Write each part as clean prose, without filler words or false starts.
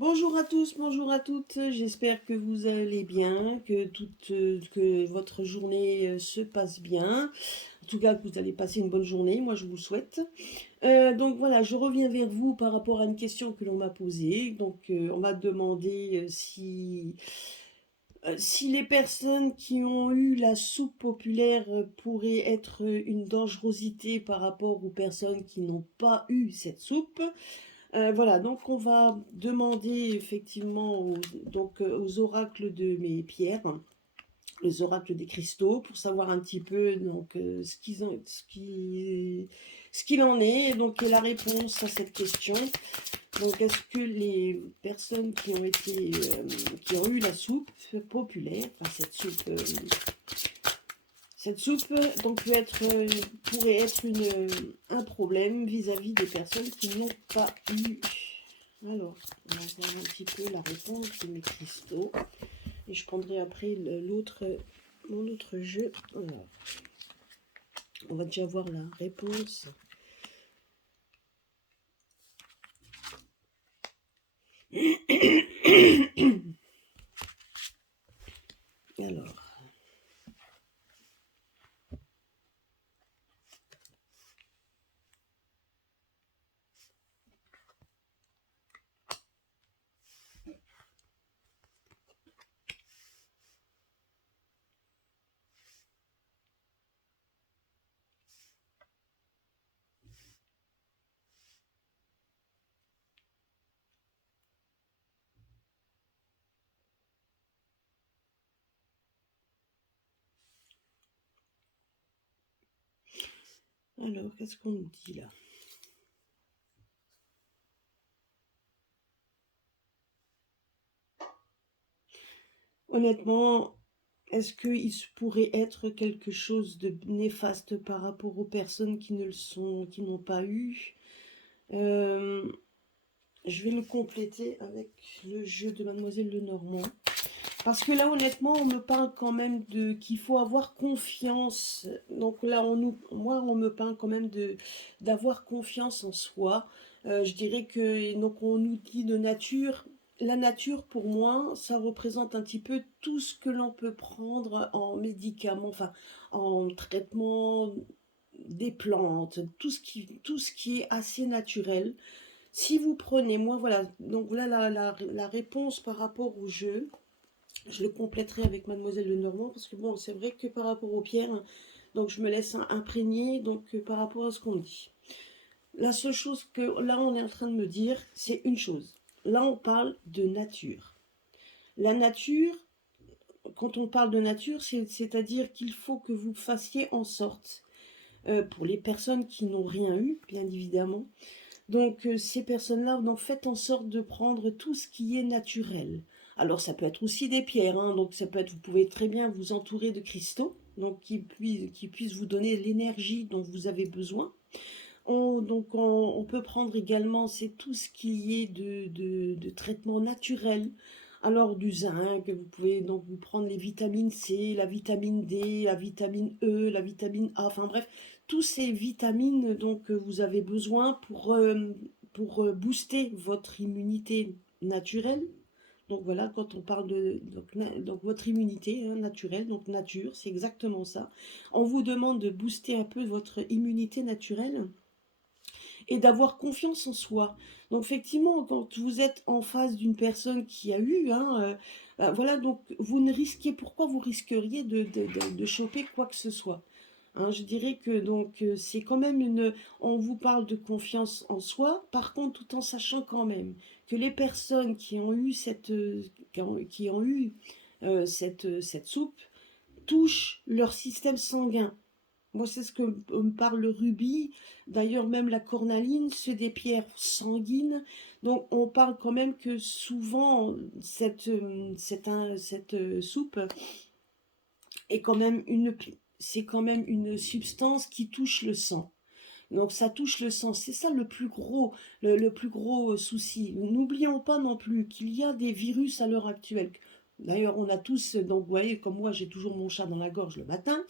Bonjour à tous, bonjour à toutes. J'espère que vous allez bien, que votre journée se passe bien. En tout cas, que vous allez passer une bonne journée. Moi, je vous le souhaite. Donc voilà, je reviens vers vous par rapport à une question que l'on m'a posée. On m'a demandé si les personnes qui ont eu la soupe populaire pourraient être une dangerosité par rapport aux personnes qui n'ont pas eu cette soupe. Voilà, donc on va demander effectivement aux oracles de mes pierres, les oracles des cristaux, pour savoir un petit peu ce qu'il en est, donc la réponse à cette question. Donc est-ce que les personnes qui ont eu la soupe populaire, enfin cette soupe donc pourrait être un problème vis-à-vis des personnes qui n'ont pas eu. Alors, on va voir un petit peu la réponse de mes cristaux. Et je prendrai après mon autre jeu. Alors, on va déjà voir la réponse. Alors, qu'est-ce qu'on nous dit là? Honnêtement, est-ce qu'il pourrait être quelque chose de néfaste par rapport aux personnes qui ne le sont, qui n'ont pas eu? Je vais le compléter avec le jeu de Mademoiselle Lenormand. Parce que là, honnêtement, on me parle quand même de qu'il faut avoir confiance. Donc là, moi, on me parle quand même d'avoir confiance en soi. Je dirais que donc on nous dit de nature. La nature, pour moi, ça représente un petit peu tout ce que l'on peut prendre en médicaments, enfin en traitement des plantes, tout ce qui est assez naturel. Si vous prenez, moi voilà, donc voilà la réponse par rapport au jeu. Je le compléterai avec Mademoiselle Lenormand parce que bon, c'est vrai que par rapport aux pierres, donc je me laisse imprégner par rapport à ce qu'on dit. La seule chose que là on est en train de me dire, c'est une chose. Là on parle de nature. La nature, quand on parle de nature, c'est-à-dire qu'il faut que vous fassiez en sorte, pour les personnes qui n'ont rien eu, bien évidemment, donc, ces personnes-là, donc faites en sorte de prendre tout ce qui est naturel. Alors, ça peut être aussi des pierres, hein, donc ça peut être, vous pouvez très bien vous entourer de cristaux, donc qui puissent vous donner l'énergie dont vous avez besoin. On peut prendre également, c'est tout ce qui est de traitement naturel. Alors, du zinc, vous pouvez donc vous prendre les vitamines C, la vitamine D, la vitamine E, la vitamine A, enfin bref, tous ces vitamines donc vous avez besoin pour booster votre immunité naturelle. Donc voilà, quand on parle donc votre immunité hein, naturelle, donc nature, c'est exactement ça. On vous demande de booster un peu votre immunité naturelle et d'avoir confiance en soi. Donc effectivement, quand vous êtes en face d'une personne qui a eu, voilà, donc vous ne risquez, pourquoi vous risqueriez de choper quoi que ce soit? Hein, je dirais que donc c'est quand même on vous parle de confiance en soi, par contre tout en sachant quand même que les personnes qui ont eu qui ont eu cette soupe touchent leur système sanguin. Moi, c'est ce que me parle le rubis. D'ailleurs, même la cornaline, c'est des pierres sanguines. Donc, on parle quand même que souvent, cette soupe est quand même c'est quand même une substance qui touche le sang. Donc ça touche le sang, c'est ça le plus gros souci. N'oublions pas non plus qu'il y a des virus à l'heure actuelle. D'ailleurs, on a tous, donc vous voyez, comme moi, j'ai toujours mon chat dans la gorge le matin.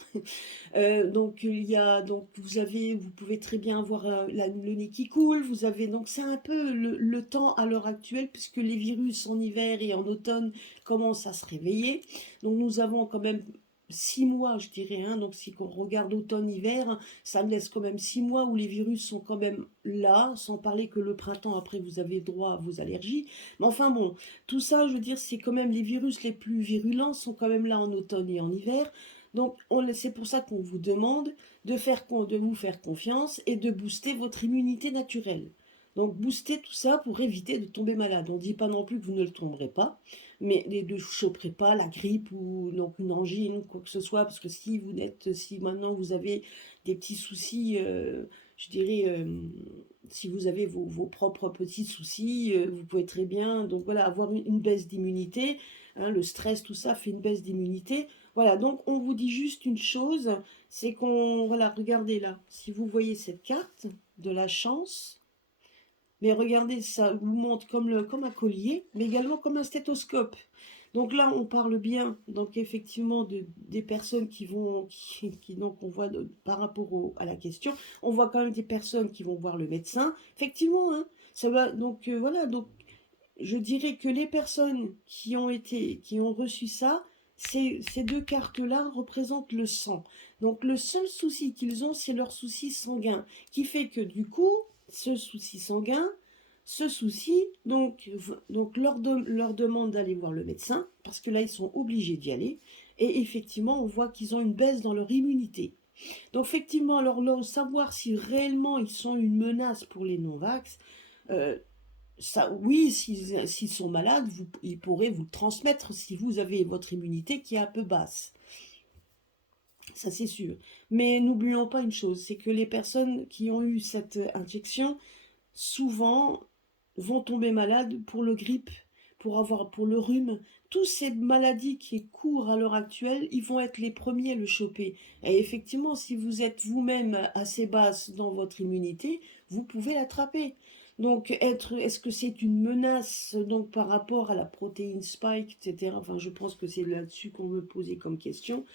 Donc il y a, donc vous pouvez très bien avoir le nez qui coule. Vous avez donc c'est un peu le temps à l'heure actuelle, puisque les virus en hiver et en automne commencent à se réveiller. Donc nous avons quand même 6 mois, je dirais, hein. Donc si on regarde automne-hiver, ça me laisse quand même 6 mois où les virus sont quand même là, sans parler que le printemps, après, vous avez droit à vos allergies. Mais enfin bon, tout ça, je veux dire, c'est quand même les virus les plus virulents sont quand même là en automne et en hiver. Donc c'est pour ça qu'on vous demande de vous faire confiance et de booster votre immunité naturelle. Donc booster tout ça pour éviter de tomber malade. On ne dit pas non plus que vous ne le tomberez pas, mais ne choperez pas la grippe ou donc une angine ou quoi que ce soit, parce que si maintenant vous avez des petits soucis, je dirais, si vous avez vos propres petits soucis, vous pouvez très bien donc voilà, avoir une baisse d'immunité. Hein, le stress, tout ça fait une baisse d'immunité. Voilà, donc on vous dit juste une chose, c'est qu'on, voilà, regardez là, si vous voyez cette carte de la chance, mais regardez, ça vous montre comme un collier, mais également comme un stéthoscope. Donc là, on parle bien, donc effectivement, des personnes donc on voit par rapport à la question, on voit quand même des personnes qui vont voir le médecin. Effectivement, hein, ça va, donc voilà, donc je dirais que les personnes qui ont reçu ça, ces deux cartes-là représentent le sang. Donc le seul souci qu'ils ont, c'est leur souci sanguin, qui fait que du coup, ce souci sanguin, ce souci, donc leur demande d'aller voir le médecin, parce que là, ils sont obligés d'y aller. Et effectivement, on voit qu'ils ont une baisse dans leur immunité. Donc effectivement, alors là, savoir si réellement ils sont une menace pour les non-vax, euh, ça, oui, s'ils sont malades, ils pourraient vous le transmettre si vous avez votre immunité qui est un peu basse. Ça, c'est sûr. Mais n'oublions pas une chose, c'est que les personnes qui ont eu cette injection, souvent, vont tomber malades pour le grippe, pour le rhume. Toutes ces maladies qui courent à l'heure actuelle, ils vont être les premiers à le choper. Et effectivement, si vous êtes vous-même assez basse dans votre immunité, vous pouvez l'attraper. Donc, est-ce que c'est une menace donc par rapport à la protéine spike, etc. Enfin, je pense que c'est là-dessus qu'on me posait comme question.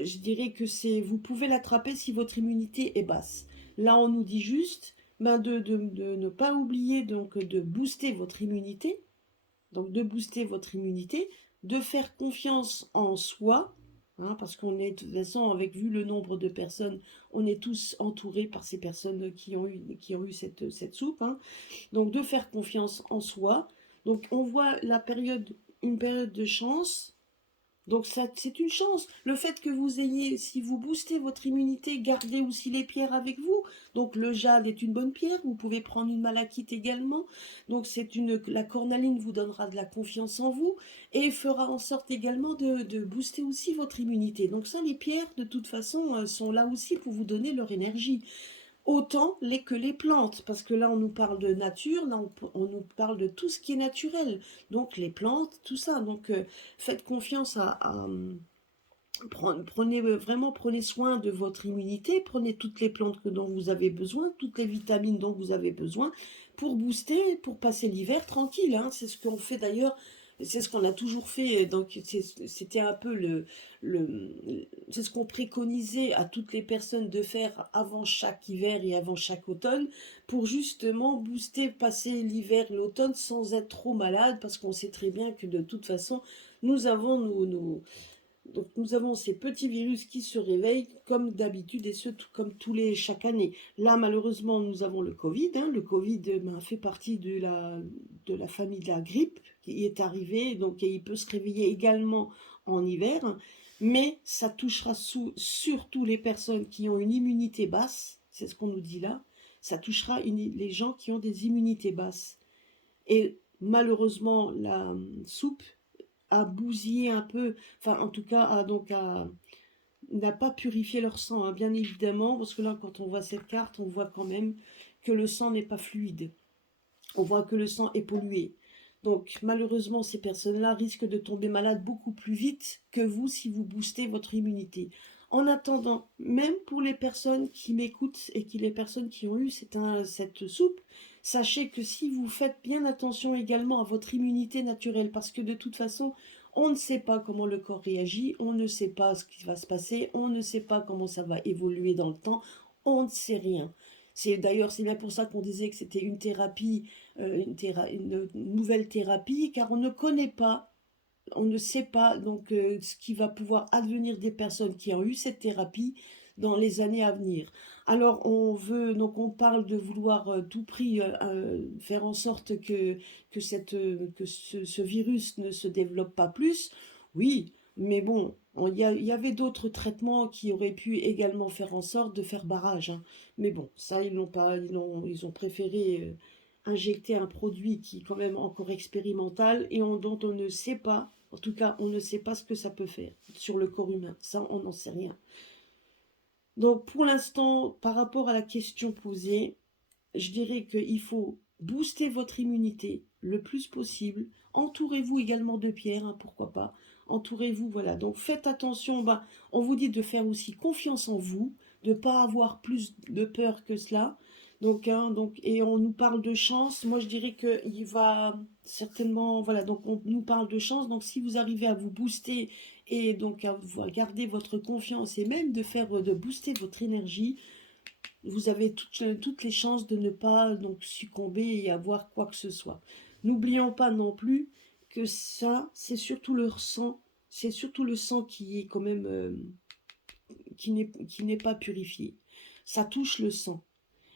Je dirais que vous pouvez l'attraper si votre immunité est basse. Là, on nous dit juste ben de ne pas oublier donc de booster votre immunité, de faire confiance en soi, hein, parce qu'on est de toute façon, avec vu le nombre de personnes, on est tous entourés par ces personnes qui ont eu cette soupe, hein. Donc de faire confiance en soi. Donc on voit une période de chance, donc ça, c'est une chance. Le fait que vous ayez, si vous boostez votre immunité, gardez aussi les pierres avec vous. Donc le jade est une bonne pierre. Vous pouvez prendre une malachite également. Donc la cornaline vous donnera de la confiance en vous et fera en sorte également de booster aussi votre immunité. Donc ça, les pierres, de toute façon, sont là aussi pour vous donner leur énergie autant que les plantes, parce que là on nous parle de nature, là on nous parle de tout ce qui est naturel, donc les plantes, tout ça. Donc faites confiance prenez soin de votre immunité, prenez toutes les plantes dont vous avez besoin, toutes les vitamines dont vous avez besoin pour booster, pour passer l'hiver tranquille, hein. C'est ce qu'on fait d'ailleurs, c'est ce qu'on a toujours fait, donc c'était un peu c'est ce qu'on préconisait à toutes les personnes de faire avant chaque hiver et avant chaque automne, pour justement booster, passer l'hiver et l'automne sans être trop malade, parce qu'on sait très bien que de toute façon, nous avons donc nous avons ces petits virus qui se réveillent comme d'habitude et comme chaque année. Là, malheureusement, nous avons le Covid, hein. Le Covid fait partie de la famille de la grippe qui est arrivée, donc il peut se réveiller également en hiver, mais ça touchera surtout les personnes qui ont une immunité basse, c'est ce qu'on nous dit là, ça touchera les gens qui ont des immunités basses. Et malheureusement, la soupe à bousiller un peu, enfin en tout cas n'a pas purifié leur sang, hein, bien évidemment, parce que là quand on voit cette carte, on voit quand même que le sang n'est pas fluide, on voit que le sang est pollué. Donc malheureusement ces personnes-là risquent de tomber malades beaucoup plus vite que vous si vous boostez votre immunité. En attendant, même pour les personnes qui m'écoutent et les personnes qui ont eu cette soupe, sachez que si vous faites bien attention également à votre immunité naturelle, parce que de toute façon, On ne sait pas comment le corps réagit, on ne sait pas ce qui va se passer, on ne sait pas comment ça va évoluer dans le temps, on ne sait rien. D'ailleurs, c'est bien pour ça qu'on disait que c'était une thérapie, une nouvelle thérapie, car on ne connaît pas, on ne sait pas donc ce qui va pouvoir advenir des personnes qui ont eu cette thérapie dans les années à venir. Alors donc on parle de vouloir tout prix faire en sorte que ce virus ne se développe pas plus. Oui, mais bon, il y avait d'autres traitements qui auraient pu également faire en sorte de faire barrage, hein. Mais bon, ça ils n'ont pas, ils ont préféré injecter un produit qui est quand même encore expérimental et dont on ne sait pas, en tout cas on ne sait pas ce que ça peut faire sur le corps humain. Ça, on n'en sait rien. Donc pour l'instant, par rapport à la question posée, je dirais qu'il faut booster votre immunité le plus possible. Entourez-vous également de pierres, hein, pourquoi pas. Entourez-vous, voilà. Donc faites attention, on vous dit de faire aussi confiance en vous, de ne pas avoir plus de peur que cela. Donc, et on nous parle de chance. Moi, je dirais qu'il va certainement, voilà, donc on nous parle de chance. Donc si vous arrivez à vous booster et donc à garder votre confiance et même de booster votre énergie, vous avez toutes les chances de ne pas donc succomber et avoir quoi que ce soit. N'oublions pas non plus que ça, c'est surtout le sang qui est quand même qui n'est pas purifié. Ça touche le sang.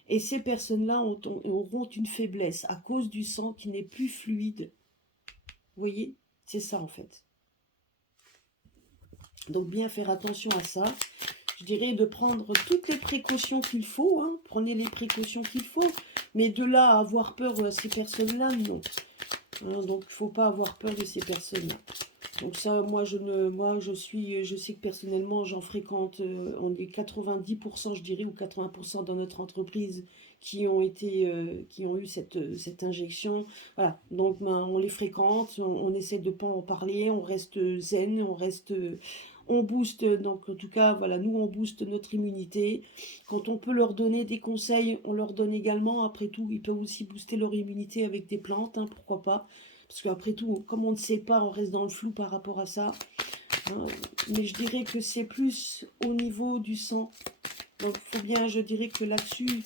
Et ces personnes-là auront une faiblesse à cause du sang qui n'est plus fluide. Vous voyez, c'est ça en fait. Donc bien faire attention à ça. Je dirais de prendre toutes les précautions qu'il faut, hein. Prenez les précautions qu'il faut, mais de là à avoir peur de ces personnes-là, non. Hein, donc il ne faut pas avoir peur de ces personnes-là. Donc ça, je sais que personnellement, j'en fréquente, on est 90%, je dirais, ou 80% dans notre entreprise qui ont eu cette injection. Voilà, donc on les fréquente, on essaie de ne pas en parler, on reste zen, on booste, donc en tout cas, voilà, nous on booste notre immunité. Quand on peut leur donner des conseils, on leur donne également, après tout, ils peuvent aussi booster leur immunité avec des plantes, hein, pourquoi pas. Parce qu'après tout, comme on ne sait pas, on reste dans le flou par rapport à ça. Hein. Mais je dirais que c'est plus au niveau du sang. Donc il faut bien, je dirais que là-dessus,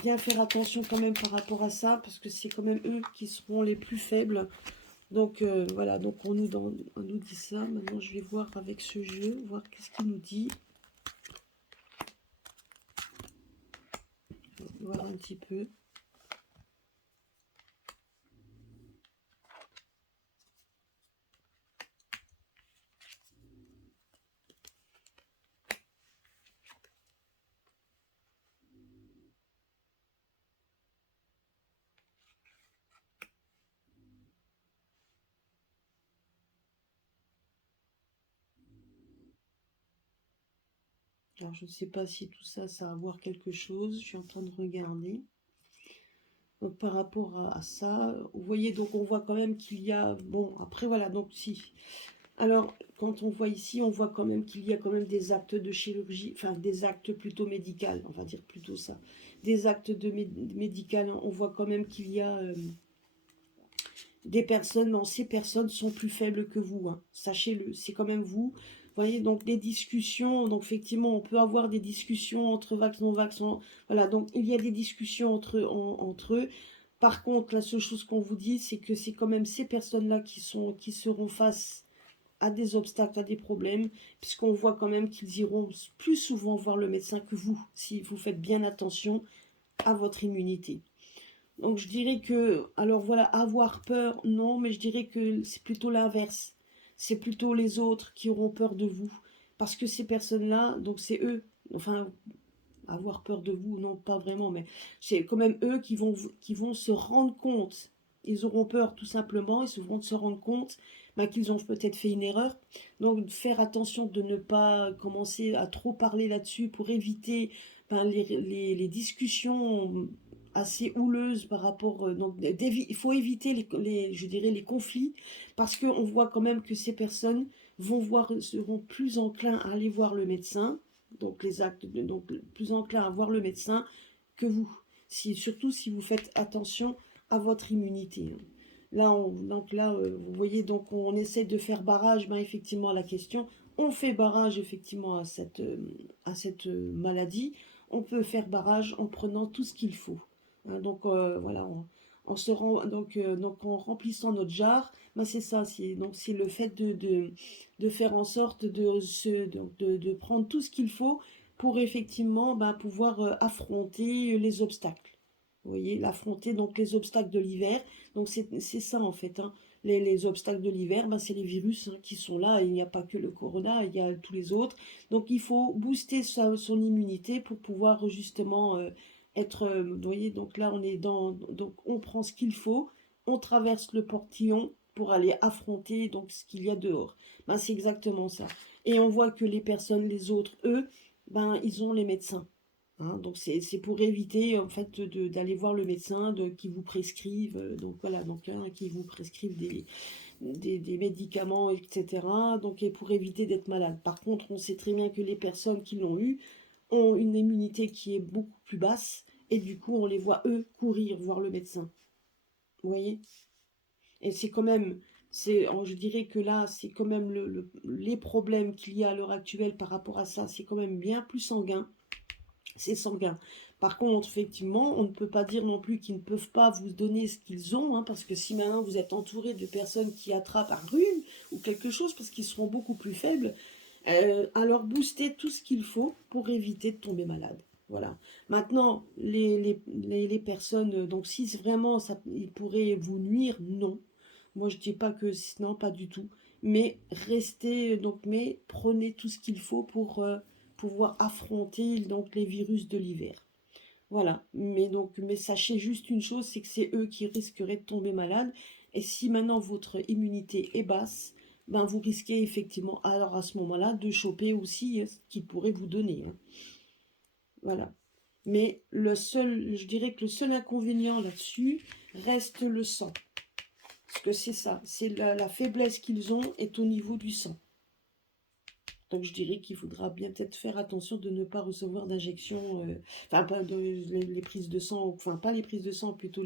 bien faire attention quand même par rapport à ça, parce que c'est quand même eux qui seront les plus faibles. Donc voilà, donc on nous dit ça. Maintenant je vais voir avec ce jeu, voir qu'est-ce qu'il nous dit. Voir un petit peu. Alors je ne sais pas si tout ça, ça a à voir quelque chose. Je suis en train de regarder. Donc par rapport à ça, vous voyez, donc on voit quand même qu'il y a... Bon, après voilà, donc si... Alors, quand on voit ici, on voit quand même qu'il y a quand même des actes de chirurgie, enfin des actes plutôt médicaux, on va dire plutôt ça. Des actes médical, on voit quand même qu'il y a des personnes, mais ces personnes sont plus faibles que vous, hein. Sachez-le, c'est quand même vous. Vous voyez, donc des discussions, donc effectivement, on peut avoir des discussions entre vaccins, non-vaccins, voilà, donc il y a des discussions entre eux. Par contre, la seule chose qu'on vous dit, c'est que c'est quand même ces personnes-là qui seront face à des obstacles, à des problèmes, puisqu'on voit quand même qu'ils iront plus souvent voir le médecin que vous, si vous faites bien attention à votre immunité. Donc je dirais que, alors voilà, avoir peur, non, mais je dirais que c'est plutôt l'inverse. C'est plutôt les autres qui auront peur de vous. Parce que ces personnes-là, donc c'est eux, enfin, avoir peur de vous, non, pas vraiment, mais c'est quand même eux qui vont se rendre compte. Ils auront peur tout simplement, ils vont se rendre compte qu'ils ont peut-être fait une erreur. Donc faire attention de ne pas commencer à trop parler là-dessus pour éviter les discussions assez houleuses par rapport... donc il faut éviter je dirais, les conflits, parce qu'on voit quand même que ces personnes seront plus enclins à aller voir le médecin, donc les actes, donc plus enclin à voir le médecin que vous. Surtout si vous faites attention à votre immunité. Donc là, vous voyez, donc on essaie de faire barrage, ben, effectivement, à la question. On fait barrage, effectivement, à cette maladie. On peut faire barrage en prenant tout ce qu'il faut. Hein, donc, voilà, on se rend, donc en remplissant notre jarre, ben, c'est ça. Donc, c'est le fait de faire en sorte de prendre tout ce qu'il faut pour, effectivement, ben, pouvoir affronter les obstacles. Vous voyez, l'affronter, donc les obstacles de l'hiver. Donc c'est ça en fait, hein. Les obstacles de l'hiver, ben, c'est les virus, hein, qui sont là. Il n'y a pas que le corona, il y a tous les autres. Donc il faut booster son immunité pour pouvoir justement être... vous voyez, donc là on est dans... Donc on prend ce qu'il faut, on traverse le portillon pour aller affronter donc ce qu'il y a dehors. Ben, c'est exactement ça. Et on voit que les personnes, les autres, eux, ben, ils ont les médecins. Hein, donc c'est pour éviter en fait d'aller voir le médecin qui vous prescrive donc voilà donc hein, qui vous prescrivent des médicaments etc. Donc et pour éviter d'être malade. Par contre on sait très bien que les personnes qui l'ont eu ont une immunité qui est beaucoup plus basse et du coup on les voit eux courir voir le médecin. Vous voyez? Et c'est quand même je dirais que là c'est quand même les problèmes qu'il y a à l'heure actuelle par rapport à ça c'est quand même bien plus sanguin. C'est sanguin. Par contre, effectivement, on ne peut pas dire non plus qu'ils ne peuvent pas vous donner ce qu'ils ont, hein, parce que si maintenant vous êtes entouré de personnes qui attrapent un rhume ou quelque chose, parce qu'ils seront beaucoup plus faibles, alors boostez tout ce qu'il faut pour éviter de tomber malade. Voilà. Maintenant, les personnes, donc si vraiment ça il pourrait vous nuire, non. Moi, je dis pas que non, pas du tout. Mais restez mais prenez tout ce qu'il faut pour pouvoir affronter donc les virus de l'hiver. Voilà. Mais sachez juste une chose, c'est que c'est eux qui risqueraient de tomber malades. Et si maintenant votre immunité est basse, ben vous risquez effectivement, alors à ce moment-là, de choper aussi ce qu'ils pourraient vous donner. Hein. Voilà. Mais je dirais que le seul inconvénient là-dessus reste le sang. Parce que c'est ça, c'est la faiblesse qu'ils ont est au niveau du sang. Donc je dirais qu'il faudra bien peut-être faire attention de ne pas recevoir d'injections, enfin pas les prises de sang, enfin pas les prises de sang, plutôt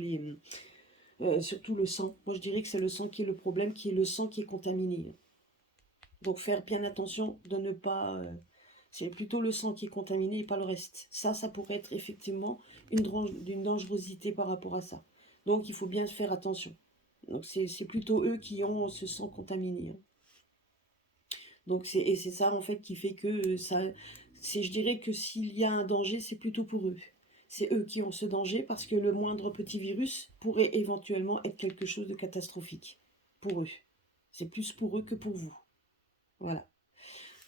surtout le sang. Moi je dirais que c'est le sang qui est le problème, qui est le sang qui est contaminé. Donc faire bien attention de ne pas... c'est plutôt le sang qui est contaminé et pas le reste. Ça pourrait être effectivement d'une dangerosité par rapport à ça. Donc il faut bien faire attention. Donc c'est plutôt eux qui ont ce sang contaminé. Hein. Donc c'est ça en fait qui fait que je dirais que s'il y a un danger, c'est plutôt pour eux. C'est eux qui ont ce danger parce que le moindre petit virus pourrait éventuellement être quelque chose de catastrophique pour eux. C'est plus pour eux que pour vous. Voilà.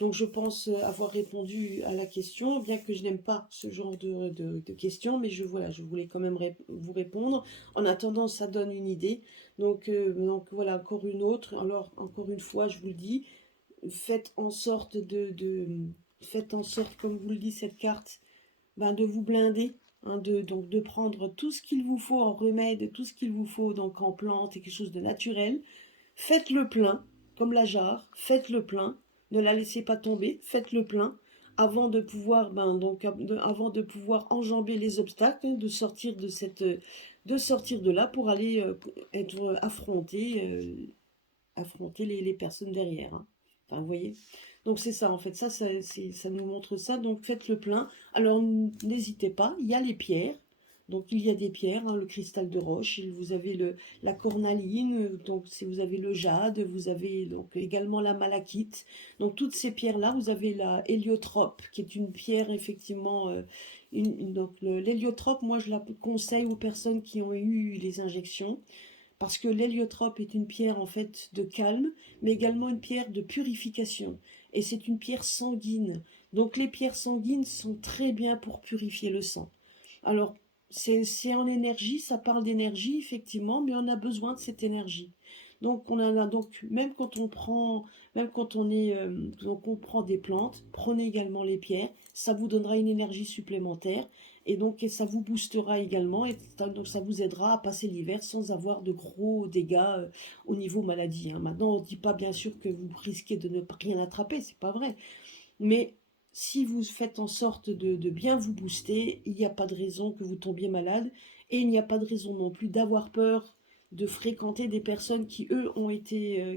Donc je pense avoir répondu à la question, bien que je n'aime pas ce genre de questions, mais voilà, je voulais quand même vous répondre. En attendant, ça donne une idée. Donc voilà, encore une autre. Alors encore une fois, je vous le dis, faites en sorte faites en sorte, comme vous le dit cette carte, ben, de vous blinder, hein, donc de prendre tout ce qu'il vous faut en remède, tout ce qu'il vous faut donc en plante et quelque chose de naturel. Faites le plein, comme la jarre, faites le plein, ne la laissez pas tomber, faites le plein avant de pouvoir avant de pouvoir enjamber les obstacles, hein, de sortir de là pour aller affronter les personnes derrière. Hein. Enfin, vous voyez. Donc c'est ça en fait, ça nous montre ça. Donc faites le plein. Alors n'hésitez pas, il y a les pierres. Donc il y a des pierres, hein, le cristal de roche, vous avez la cornaline, donc vous avez le jade, vous avez donc également la malachite. Donc toutes ces pierres-là, vous avez la héliotrope, qui est une pierre effectivement. Donc l'héliotrope, moi je la conseille aux personnes qui ont eu les injections. Parce que l'héliotrope est une pierre en fait de calme, mais également une pierre de purification. Et c'est une pierre sanguine. Donc les pierres sanguines sont très bien pour purifier le sang. Alors c'est en énergie, ça parle d'énergie effectivement, mais on a besoin de cette énergie. Donc on en a donc même quand on est donc on prend des plantes, prenez également les pierres, ça vous donnera une énergie supplémentaire et donc ça vous boostera également et donc ça vous aidera à passer l'hiver sans avoir de gros dégâts au niveau maladie. Hein. Maintenant, on ne dit pas bien sûr que vous risquez de ne rien attraper, c'est pas vrai. Mais si vous faites en sorte de bien vous booster, il n'y a pas de raison que vous tombiez malade et il n'y a pas de raison non plus d'avoir peur de fréquenter des personnes qui, eux,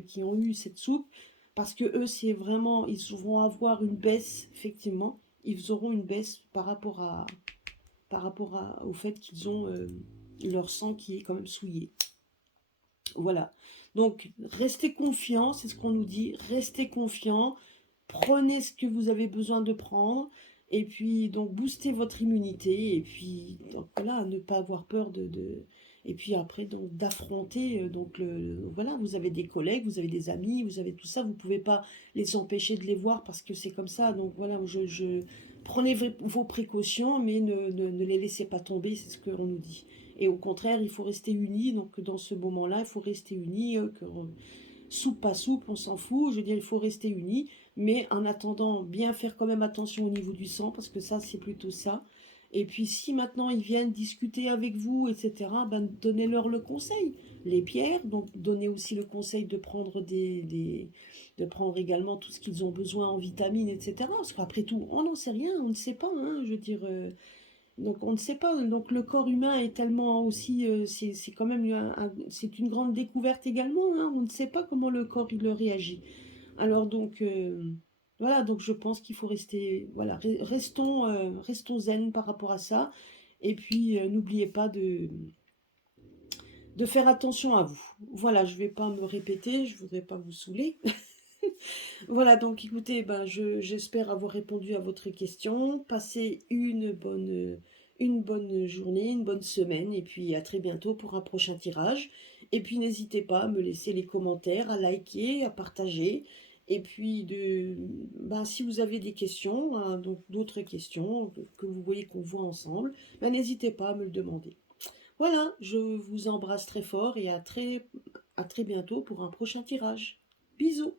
qui ont eu cette soupe, parce que eux, c'est vraiment, ils vont avoir une baisse, effectivement, ils auront une baisse au fait qu'ils ont leur sang qui est quand même souillé. Voilà. Donc, restez confiants, c'est ce qu'on nous dit, restez confiants, prenez ce que vous avez besoin de prendre, et puis, donc, boostez votre immunité, et puis, donc, voilà, ne pas avoir peur et puis après, donc, d'affronter, donc, voilà, vous avez des collègues, vous avez des amis, vous avez tout ça, vous pouvez pas les empêcher de les voir parce que c'est comme ça, donc, voilà, prenez vos précautions, mais ne les laissez pas tomber, c'est ce qu'on nous dit. Et au contraire, il faut rester unis. Donc, dans ce moment-là, il faut rester unis. Soupe, pas soupe, on s'en fout. Je veux dire, il faut rester unis. Mais en attendant, bien faire quand même attention au niveau du sang, parce que ça, c'est plutôt ça. Et puis, si maintenant ils viennent discuter avec vous, etc., ben, donnez-leur le conseil. Les pierres, donc donnez aussi le conseil de prendre de prendre également tout ce qu'ils ont besoin en vitamines, etc. Parce qu'après tout, on n'en sait rien, on ne sait pas, hein, je veux dire. Donc on ne sait pas. Donc le corps humain est tellement aussi, c'est quand même c'est une grande découverte également, hein. On ne sait pas comment le corps il réagit. Alors donc voilà, donc je pense qu'il faut rester, voilà, restons zen par rapport à ça. Et puis n'oubliez pas de faire attention à vous. Voilà, je ne vais pas me répéter, je voudrais pas vous saouler. Voilà, donc écoutez, ben, j'espère avoir répondu à votre question. Passez une bonne journée, une bonne semaine, et puis à très bientôt pour un prochain tirage. Et puis n'hésitez pas à me laisser les commentaires, à liker, à partager. Et puis, ben, si vous avez des questions, hein, donc d'autres questions que vous voyez qu'on voit ensemble, ben, n'hésitez pas à me le demander. Voilà, je vous embrasse très fort et à très bientôt pour un prochain tirage. Bisous!